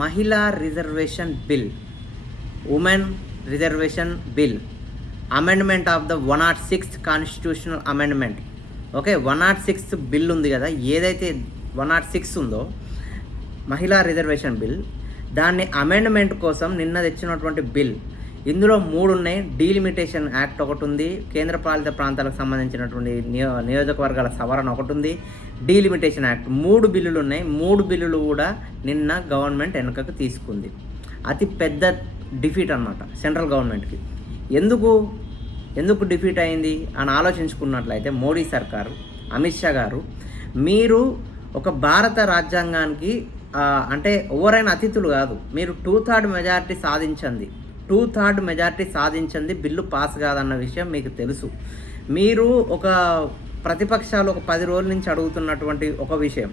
మహిళా reservation bill, women reservation bill, amendment of the 106th constitutional amendment. Okay, 106th bill ఉంది కదా, ఏదైతే 106 ఉందో మహిళా రిజర్వేషన్ బిల్, దాన్ని అమెండ్మెంట్ కోసం నిన్న తెచ్చినటువంటి బిల్. ఇందులో 3 ఉన్నాయి. డీలిమిటేషన్ యాక్ట్ ఒకటి ఉంది, కేంద్రపాలిత ప్రాంతాలకు సంబంధించినటువంటి నియోజకవర్గాల సవరణ ఒకటి ఉంది, డీలిమిటేషన్ యాక్ట్. 3 బిల్లులు ఉన్నాయి. 3 బిల్లులు కూడా నిన్న గవర్నమెంట్ వెనుకకు తీసుకుంది. అతి పెద్ద డిఫీట్ అన్నమాట సెంట్రల్ గవర్నమెంట్కి. ఎందుకు డిఫీట్ అయింది అని ఆలోచించుకున్నట్లయితే మోడీ సర్కారు, అమిత్ షా గారు, మీరు ఒక భారత రాజ్యాంగానికి అంటే ఎవరైనా అతిథులు కాదు, మీరు 2/3 మెజారిటీ సాధించండి, 2/3 మెజారిటీ సాధించండి బిల్లు పాస్ కాదన్న విషయం మీకు తెలుసు. మీరు ఒక ప్రతిపక్షాలు ఒక 10 రోజుల నుంచి అడుగుతున్నటువంటి ఒక విషయం.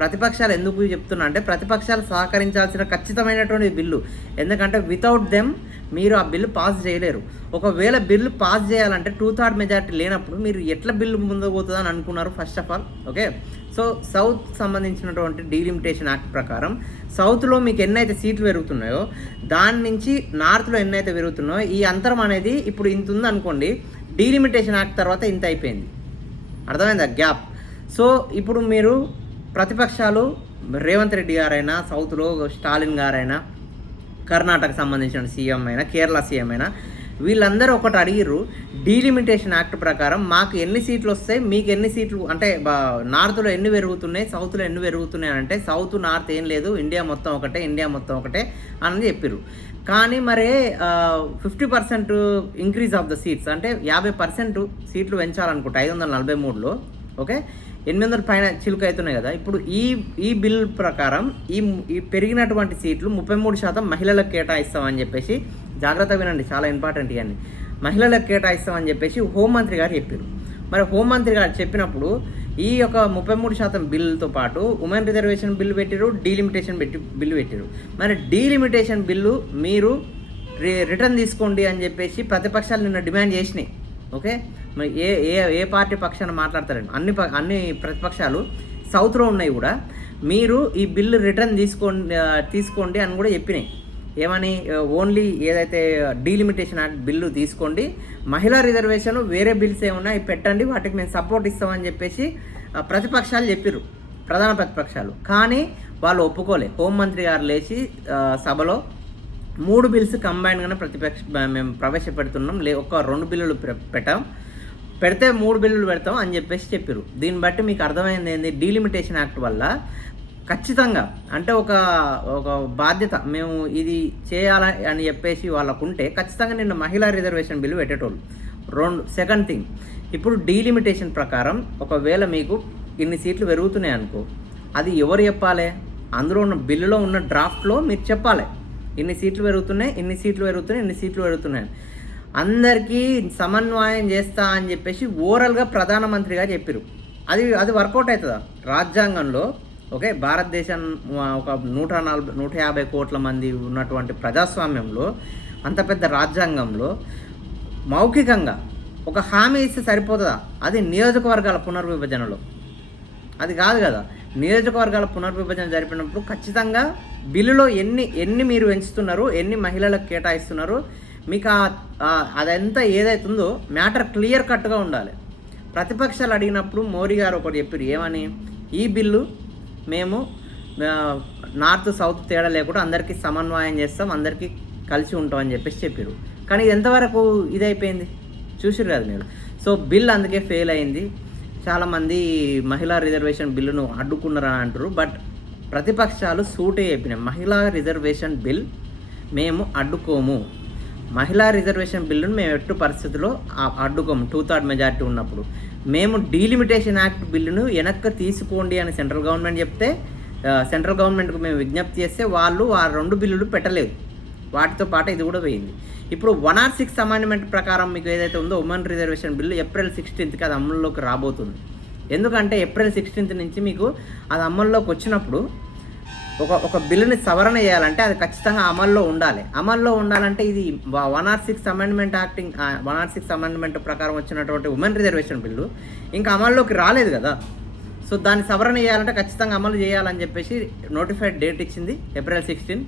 ప్రతిపక్షాలు ఎందుకు చెప్తున్నా అంటే ప్రతిపక్షాలు సహకరించాల్సిన ఖచ్చితమైనటువంటి బిల్లు. ఎందుకంటే వితౌట్ దెమ్ మీరు ఆ బిల్లు పాస్ చేయలేరు. ఒకవేళ బిల్లు పాస్ చేయాలంటే 2/3 మెజారిటీ లేనప్పుడు మీరు ఎట్లా బిల్లు ముందుకు పోతుందని అనుకున్నారు first of all. Okay, so south సంబంధించినటువంటి డీలిమిటేషన్ యాక్ట్ ప్రకారం సౌత్లో మీకు ఎన్నైతే సీట్లు పెరుగుతున్నాయో దాని నుంచి నార్త్లో ఎన్నైతే పెరుగుతున్నాయో ఈ అంతరం అనేది ఇప్పుడు ఇంత ఉంది అనుకోండి. డీలిమిటేషన్ యాక్ట్ తర్వాత ఇంత అయిపోయింది. అర్థమైందా గ్యాప్? సో ఇప్పుడు మీరు ప్రతిపక్షాలు రేవంత్ రెడ్డి గారైనా, సౌత్లో స్టాలిన్ గారైనా, కర్ణాటక సంబంధించిన సీఎం అయినా, కేరళ సీఎం అయినా, వీళ్ళందరూ ఒకటి అడిగిర్రు, డీలిమిటేషన్ యాక్ట్ ప్రకారం మాకు ఎన్ని సీట్లు వస్తాయి, మీకు ఎన్ని సీట్లు, అంటే నార్త్లో ఎన్ని పెరుగుతున్నాయి, సౌత్లో ఎన్ని పెరుగుతున్నాయి అంటే సౌత్ నార్త్ ఏం లేదు, ఇండియా మొత్తం ఒకటే అని చెప్పిర్రు. కానీ మరి 50% ఇంక్రీజ్ ఆఫ్ ద సీట్స్ అంటే 50% సీట్లు పెంచాలనుకుంటా 543లో. ఓకే, 800 పైన చిలుక అవుతున్నాయి కదా. ఇప్పుడు ఈ బిల్ ప్రకారం ఈ పెరిగినటువంటి సీట్లు 33% మహిళలకు కేటాయిస్తామని చెప్పేసి, జాగ్రత్త వినండి, చాలా ఇంపార్టెంట్ ఇవన్నీ, మహిళలకు కేటాయిస్తామని చెప్పేసి హోంమంత్రి గారు చెప్పారు. మరి హోంమంత్రి గారు చెప్పినప్పుడు ఈ యొక్క 33% బిల్లుతో పాటు ఉమెన్ రిజర్వేషన్ బిల్లు పెట్టారు, డీలిమిటేషన్ బిల్లు పెట్టారు. మరి డీలిమిటేషన్ బిల్లు మీరు రిటర్న్ తీసుకోండి అని చెప్పేసి ప్రతిపక్షాలు నిన్న డిమాండ్ చేసినాయి. ఓకే, మరి ఏ పార్టీ పక్షాన మాట్లాడతారండి? అన్ని ప్రతిపక్షాలు సౌత్లో ఉన్నాయి కూడా, మీరు ఈ బిల్లు రిటర్న్ తీసుకోండి అని కూడా చెప్పినాయి. ఏమని? ఓన్లీ ఏదైతే డీలిమిటేషన్ యాక్ట్ బిల్లు తీసుకోండి, మహిళా రిజర్వేషన్ వేరే బిల్స్ ఏమన్నా పెట్టండి, వాటికి మేము సపోర్ట్ ఇస్తామని చెప్పేసి ప్రతిపక్షాలు చెప్పారు, ప్రధాన ప్రతిపక్షాలు. కానీ వాళ్ళు ఒప్పుకోలే. హోంమంత్రి గారు లేచి సభలో 3 బిల్స్ కంబైన్గానే మేము ప్రవేశపెడుతున్నాం, ఒక 2 బిల్లులు పెడితే 3 బిల్లులు పెడతాం అని చెప్పేసి చెప్పారు. దీన్ని బట్టి మీకు అర్థమైంది ఏంది? డీలిమిటేషన్ యాక్ట్ వల్ల ఖచ్చితంగా అంటే ఒక బాధ్యత, మేము ఇది చేయాలని అని చెప్పేసి వాళ్ళకుంటే ఖచ్చితంగా నిన్న మహిళా రిజర్వేషన్ బిల్లు పెట్టేటోళ్ళు. సెకండ్ థింగ్, ఇప్పుడు డీలిమిటేషన్ ప్రకారం ఒకవేళ మీకు ఇన్ని సీట్లు పెరుగుతున్నాయి అనుకో, అది ఎవరు చెప్పాలి? అందులో ఉన్న బిల్లులో ఉన్న డ్రాఫ్ట్లో మీరు చెప్పాలి, ఇన్ని సీట్లు పెరుగుతున్నాయి అందరికీ సమన్వయం చేస్తా అని చెప్పేసి ఓరల్గా ప్రధానమంత్రిగా చెప్పారు. అది వర్కౌట్ అవుతుందా రాజ్యాంగంలో? ఓకే, భారతదేశం ఒక 150 కోట్ల మంది ఉన్నటువంటి ప్రజాస్వామ్యంలో, అంత పెద్ద రాజ్యాంగంలో మౌఖికంగా ఒక హామీ ఇస్తే సరిపోతుందా? అది నియోజకవర్గాల పునర్విభజనలో అది కాదు కదా. నియోజకవర్గాల పునర్విభజన జరిపినప్పుడు ఖచ్చితంగా బిల్లులో ఎన్ని మీరు పెంచుతున్నారు, ఎన్ని మహిళలకు కేటాయిస్తున్నారు, మీకు అదంతా ఏదైతుందో మ్యాటర్ క్లియర్ కట్గా ఉండాలి. ప్రతిపక్షాలు అడిగినప్పుడు మోడీ గారు ఒకటి చెప్పారు, ఏమని? ఈ బిల్లు మేము నార్త్ సౌత్ తేడా లేకుండా అందరికీ సమన్వయం చేస్తాం, అందరికీ కలిసి ఉంటాం అని చెప్పేసి చెప్పారు. కానీ ఎంతవరకు ఇదైపోయింది చూసిరు కదా మీరు. సో బిల్ అందుకే ఫెయిల్ అయింది. చాలామంది మహిళా రిజర్వేషన్ బిల్లును అడ్డుకున్నారని అంటారు. బట్ ప్రతిపక్షాలు సూటే చెప్పినాయి, మహిళా రిజర్వేషన్ బిల్ మేము అడ్డుకోము, మహిళా రిజర్వేషన్ బిల్లును మేము ఎట్టు పరిస్థితుల్లో అడ్డుకోము 2/3 మెజారిటీ ఉన్నప్పుడు. మేము డీలిమిటేషన్ యాక్ట్ బిల్లును వెనక్కి తీసుకోండి అని సెంట్రల్ గవర్నమెంట్ చెప్తే, సెంట్రల్ గవర్నమెంట్కు మేము విజ్ఞప్తి చేస్తే వాళ్ళు ఆ 2 బిల్లులు పెట్టలేదు, వాటితో పాటు ఇది కూడా పోయింది. ఇప్పుడు 106 అమెండ్మెంట్ ప్రకారం మీకు ఏదైతే ఉందో ఉమెన్ రిజర్వేషన్ బిల్లు ఏప్రిల్ 16కి అది అమల్లోకి రాబోతుంది. ఎందుకంటే ఏప్రిల్ 16 నుంచి మీకు అది అమల్లోకి వచ్చినప్పుడు ఒక బిల్లుని సవరణ చేయాలంటే అది ఖచ్చితంగా అమల్లో ఉండాలంటే ఇది 106 అమెండ్మెంట్ ప్రకారం వచ్చినటువంటి ఉమెన్ రిజర్వేషన్ బిల్లు ఇంకా అమల్లోకి రాలేదు కదా. సో దాన్ని సవరణ చేయాలంటే ఖచ్చితంగా అమలు చేయాలని చెప్పేసి నోటిఫైడ్ డేట్ ఇచ్చింది April 16,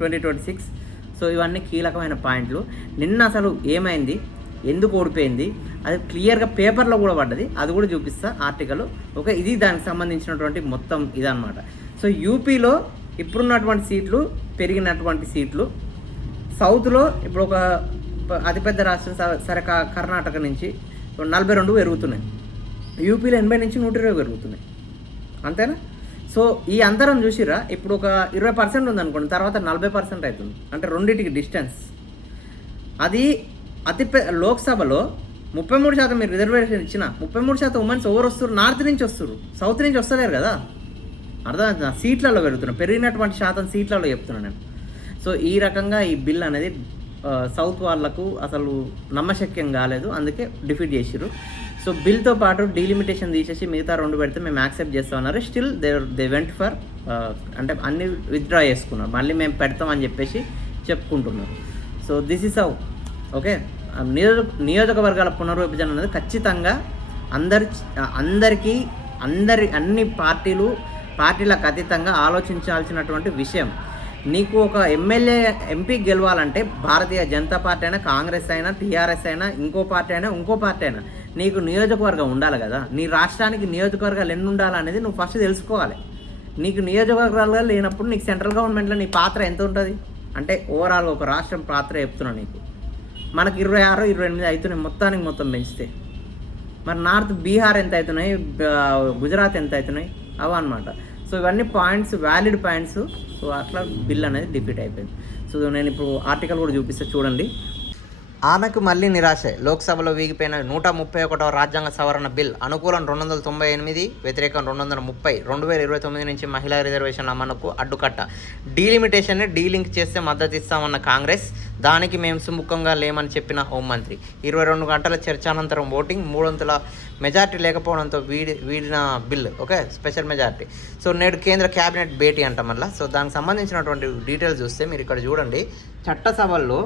2026. సో ఇవన్నీ కీలకమైన పాయింట్లు. నిన్న అసలు ఏమైంది, ఎందుకు ఓడిపోయింది, అది క్లియర్గా పేపర్లో కూడా పడ్డది, అది కూడా చూపిస్తా ఆర్టికల్. ఓకే, ఇది దానికి సంబంధించినటువంటి మొత్తం ఇదన్నమాట. సో యూపీలో ఇప్పుడున్నటువంటి సీట్లు పెరిగినటువంటి సీట్లు, సౌత్లో ఇప్పుడు ఒక అతిపెద్ద రాష్ట్రం సరే కర్ణాటక నుంచి 42 పెరుగుతున్నాయి, యూపీలో 80 నుంచి 120 పెరుగుతున్నాయి, అంతేనా? సో ఈ అంతరం చూసిరా, ఇప్పుడు ఒక 20% ఉందనుకోండి, తర్వాత 40% అవుతుంది, అంటే రెండింటికి డిస్టెన్స్. అది లోక్సభలో 33% మీరు రిజర్వేషన్ ఇచ్చిన 33% ఉమెన్స్ ఎవరు వస్తారు? నార్త్ నుంచి వస్తారు, సౌత్ నుంచి వస్తలేరు కదా. అర్థమవుతుందా? సీట్లలో పెరుగుతున్నాయి, పెరిగినటువంటి శాతం సీట్లలో చెప్తున్నాను నేను. సో ఈ రకంగా ఈ బిల్ అనేది సౌత్ వాళ్ళకు అసలు నమ్మశక్యం కాలేదు, అందుకే డిఫీట్ చేసిరు. సో బిల్తో పాటు డీలిమిటేషన్ తీసేసి మిగతా 2 పెడితే మేము యాక్సెప్ట్ చేస్తామన్నారు. స్టిల్ దే వెంట్ ఫర్ అంటే అన్ని విత్డ్రా చేసుకున్నారు, మళ్ళీ మేము పెడతామని చెప్పేసి చెప్పుకుంటున్నారు. So this is how. Okay, నియోజకవర్గాల పునర్విభజన అనేది ఖచ్చితంగా అన్ని పార్టీలకు అతీతంగా ఆలోచించాల్సినటువంటి విషయం. నీకు ఒక ఎంపీ గెలవాలంటే భారతీయ జనతా పార్టీ అయినా, కాంగ్రెస్ అయినా, టీఆర్ఎస్ అయినా, ఇంకో పార్టీ అయినా నీకు నియోజకవర్గం ఉండాలి కదా. నీ రాష్ట్రానికి నియోజకవర్గాలు ఎన్ని ఉండాలనేది నువ్వు ఫస్ట్ తెలుసుకోవాలి. నీకు నియోజకవర్గాలు లేనప్పుడు నీకు సెంట్రల్ గవర్నమెంట్లో నీ పాత్ర ఎంత ఉంటుంది అంటే ఓవరాల్ ఒక రాష్ట్రం పాత్ర చెప్తున్నా నీకు. మనకు 26, 28 అవుతున్నాయి మొత్తం పెంచితే. మరి నార్త్ బీహార్ ఎంత అవుతున్నాయి, గుజరాత్ ఎంత అవుతున్నాయి, అవన్నమాట. సో ఇవన్నీ పాయింట్స్, వ్యాలిడ్ పాయింట్స్. సో అట్లా బిల్ అనేది డిఫీట్ అయిపోయింది. సో నేను ఇప్పుడు ఆర్టికల్ కూడా చూపిస్తే చూడండి. ఆమెకు మళ్ళీ నిరాశ. లోక్సభలో వీగిపోయిన 131వ రాజ్యాంగ సవరణ బిల్. అనుకూలం 298, వ్యతిరేకం 230. 2029 నుంచి మహిళా రిజర్వేషన్ల అమలుకు అడ్డుకట్ట. డీలిమిటేషన్ని డీలింక్ చేస్తే మద్దతు ఇస్తామన్న కాంగ్రెస్, దానికి మేము సుముఖంగా లేమని చెప్పిన హోంమంత్రి. 22 గంటల చర్చానంతరం ఓటింగ్, 3/4 మెజార్టీ లేకపోవడంతో వీడిన bill. Okay, special majority. So నేడు కేంద్ర క్యాబినెట్ భేటీ అంట మళ్ళీ. సో దానికి సంబంధించినటువంటి డీటెయిల్స్ చూస్తే మీరు ఇక్కడ చూడండి. చట్టసభల్లో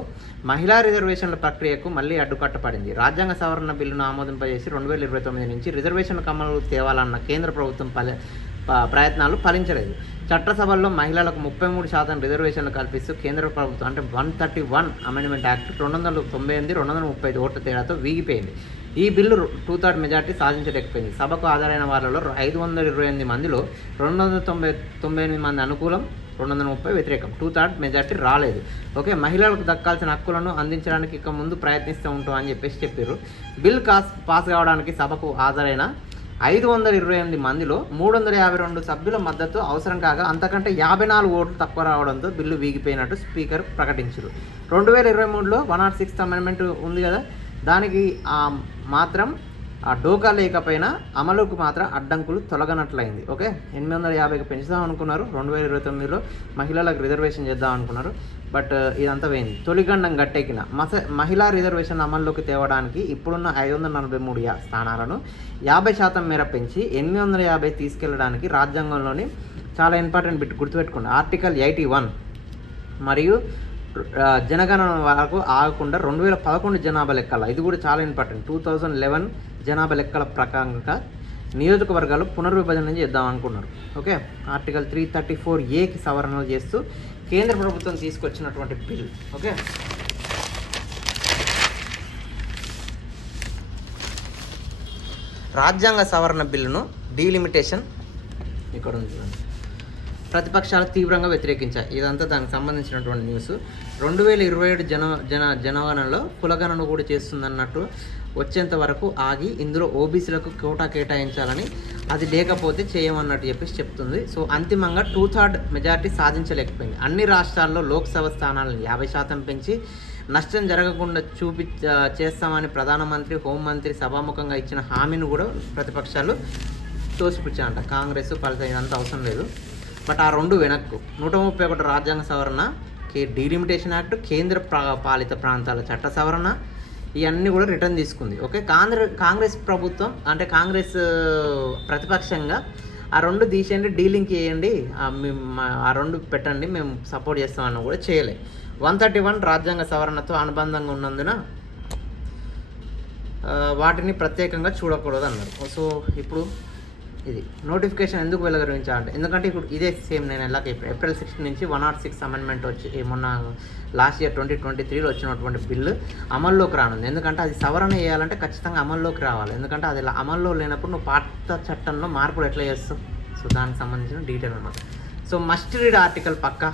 మహిళా రిజర్వేషన్ల ప్రక్రియకు మళ్ళీ అడ్డుకట్టపడింది. రాజ్యాంగ సవరణ బిల్లును ఆమోదింపజేసి 2029 నుంచి రిజర్వేషన్ల అమలు తేవాలన్న కేంద్ర ప్రభుత్వం ప్రయత్నాలు ఫలించలేదు. చట్టసభల్లో మహిళలకు 33% రిజర్వేషన్లు కల్పిస్తూ కేంద్ర ప్రభుత్వం అంటే 131 అమెండ్మెంట్ యాక్ట్ 298, 235 ఓట్ల తేడాతో వీగిపోయింది. ఈ బిల్లు 2/3 మెజార్టీ సాధించలేకపోయింది. సభకు హాజరైన వాళ్ళలో 528 మందిలో 298 మంది అనుకూలం, 230 వ్యతిరేకం. 2/3 మెజార్టీ రాలేదు. ఓకే, మహిళలకు దక్కాల్సిన హక్కులను అందించడానికి ఇక ముందు ప్రయత్నిస్తూ ఉంటాం అని చెప్పారు. బిల్ పాస్ కావడానికి సభకు హాజరైన 528 మందిలో 352 సభ్యుల మద్దతు అవసరం కాగా అంతకంటే 54 ఓట్లు తక్కువ రావడంతో బిల్లు వీగిపోయినట్టు స్పీకర్ ప్రకటించారు. 2023లో 106th అమెండ్మెంట్ ఉంది కదా, దానికి మాత్రం డోకా లేకపోయినా అమలుకు మాత్రం అడ్డంకులు తొలగనట్లయింది. ఓకే, 850కి పెంచుదాం అనుకున్నారు. 2029లో మహిళలకు రిజర్వేషన్ చేద్దాం అనుకున్నారు. బట్ ఇదంతా పోయింది. తొలిగండం గట్టెక్కిన మహిళా రిజర్వేషన్ అమల్లోకి తేవడానికి ఇప్పుడున్న 543 స్థానాలను 50% మేర పెంచి 850 తీసుకెళ్లడానికి రాజ్యాంగంలోని చాలా ఇంపార్టెంట్ బిట్ గుర్తుపెట్టుకోండి. ఆర్టికల్ 81 మరియు జనగణన వరకు ఆగకుండా 2011 జనాభా లెక్కల, ఇది కూడా చాలా ఇంపార్టెంట్. 2011 జనాభా లెక్కల ప్రకారంగా నియోజకవర్గాలు పునర్విభజన చేద్దాం అనుకున్నారు. ఓకే, ఆర్టికల్ 334A సవరణలు చేస్తూ కేంద్ర ప్రభుత్వం తీసుకొచ్చినటువంటి బిల్. ఓకే, రాజ్యాంగ సవరణ బిల్లును డీలిమిటేషన్ ఇక్కడ ఉంది. ప్రతిపక్షాలు తీవ్రంగా వ్యతిరేకించాయి. ఇదంతా దానికి సంబంధించినటువంటి న్యూస్. 2027 జనగణనలో కులగణన కూడా చేస్తుందన్నట్టు వచ్చేంత వరకు ఆగి ఇందులో ఓబీసీలకు కోటా కేటాయించాలని, అది లేకపోతే చేయమన్నట్టు చెప్తుంది. సో అంతిమంగా 2/3 మెజార్టీ సాధించలేకపోయింది. అన్ని రాష్ట్రాల్లో లోక్సభ స్థానాలను 50% పెంచి నష్టం జరగకుండా చేస్తామని ప్రధానమంత్రి, హోంమంత్రి సభాముఖంగా ఇచ్చిన హామీని కూడా ప్రతిపక్షాలు తోసిపుచ్చాయంట. కాంగ్రెస్ ఫలితం ఇదంతా అవసరం లేదు. బట్ ఆ 2 వెనక్కు. 131 రాజ్యాంగ సవరణ, డీలిమిటేషన్ యాక్ట్, కేంద్ర పాలిత ప్రాంతాల చట్ట సవరణ, ఇవన్నీ కూడా రిటర్న్ తీసుకుంది. ఓకే, కాంగ్రెస్ ప్రభుత్వం అంటే కాంగ్రెస్ ప్రతిపక్షంగా ఆ 2 తీసేయండి, డీలింక్ చేయండి, ఆ 2 పెట్టండి, మేము సపోర్ట్ చేస్తామని కూడా చేయలే. 131 రాజ్యాంగ సవరణతో అనుబంధంగా ఉన్నందున వాటిని ప్రత్యేకంగా చూడకూడదు అన్నారు. సో ఇప్పుడు ఇది నోటిఫికేషన్ ఎందుకు వెలువరించాలంటే ఎందుకంటే ఇప్పుడు ఇదే సేమ్ నేను ఎలాగ ఏప్రిల్ 6 నుంచి 106 అమెండ్మెంట్ వచ్చి మొన్న లాస్ట్ ఇయర్ 2023లో వచ్చినటువంటి బిల్లు అమల్లోకి రానుంది. ఎందుకంటే అది సవరణ చేయాలంటే ఖచ్చితంగా అమల్లోకి రావాలి. ఎందుకంటే అది అమల్లో లేనప్పుడు నువ్వు పాత చట్టంలో మార్పులు ఎట్లా చేస్తావు? సో దానికి సంబంధించిన డీటెయిల్ అన్నమాట. సో మస్ట్ రీడ్ ఆర్టికల్ పక్కా